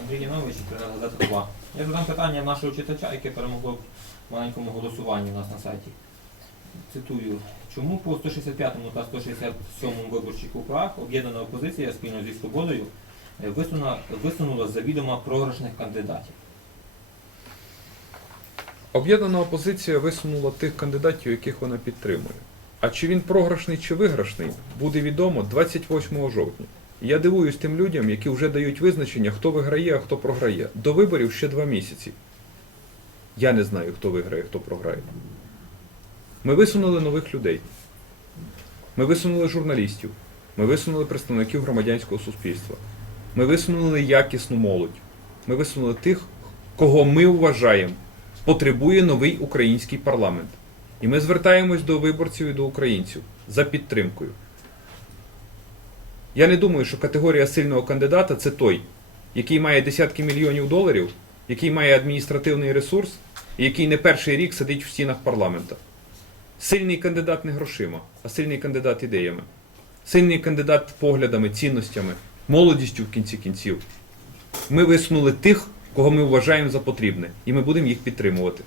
Андрій Янович, газета «Два». Я задам питання нашого читача, яке перемогло в маленькому голосуванні у нас на сайті. Цитую, чому по 165 та 167 виборчих округах об'єднана опозиція спільно зі свободою висунула, висунула завідомо програшних кандидатів? Об'єднана опозиція висунула тих кандидатів, яких вона підтримує. А чи він програшний чи виграшний, буде відомо 28 жовтня. Я дивуюсь тим людям, які вже дають визначення, хто виграє, а хто програє. До виборів ще два місяці. Я не знаю, хто виграє, хто програє. Ми висунули нових людей. Ми висунули журналістів. Ми висунули представників громадянського суспільства. Ми висунули якісну молодь. Ми висунули тих, кого ми вважаємо потребує новий український парламент. І ми звертаємось до виборців і до українців за підтримкою. Я не думаю, що категорія сильного кандидата це той, який має десятки мільйонів доларів, який має адміністративний ресурс і який не перший рік сидить в стінах парламента. Сильний кандидат не грошима, а сильний кандидат ідеями. Сильний кандидат поглядами, цінностями, молодістю в кінці кінців. Ми висунули тих, кого ми вважаємо за потрібне, і ми будемо їх підтримувати.